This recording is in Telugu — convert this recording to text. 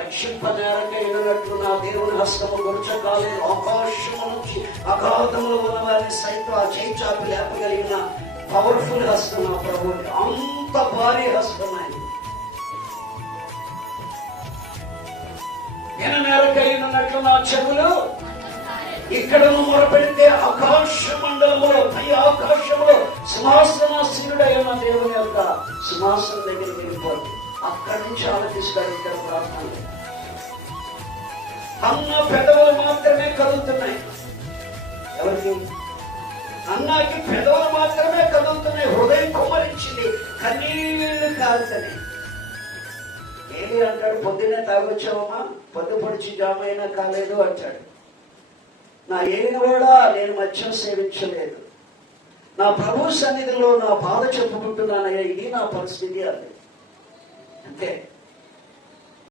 రక్షింపనేరక ఎదురట్లు నా దేవుని హస్తము గుర్చకాలేదు. ఆకాశము నుంచి అగాధములు ఉన్న వారిని సైతం ఆ చేయి చాపి లేపగలిగిన పవర్ఫుల్ హస్తం నా ప్రభు. అంత భారీ హస్తం ఆయన. విననేరకైనట్లు నా చెవులు ఇక్కడ మొరపెడితే ఆకాశ మండలములో పై ఆకాశంలో సింహాసనాసీనుడైన దేవుని యొక్క సింహాసనం దగ్గరికి వెళ్ళిపోతుంది. అక్కడి నుంచి ఆలోచిస్తారు ఇక్కడ ప్రార్థన. అన్న పెదవులు మాత్రమే కదులుతున్నాయి. ఎవరికి? అన్నకి పెదవులు మాత్రమే కదులుతున్నాయి. హృదయం కుమ్మరించింది, కన్నీళ్లు కాలుతున్నాయి. ఏమి అంటాడు? పొద్దున్నే తాగొచ్చావమ్మా, పొద్దు పొడిచి జామ అయినా కాలేదు అంటాడు. నా ఏలిన కూడా నేను మద్యం సేవించలేదు, నా ప్రభు సన్నిధిలో నా బాధ చెప్పుకుంటున్నానయ్యా, ఇది నా పరిస్థితి అంతే.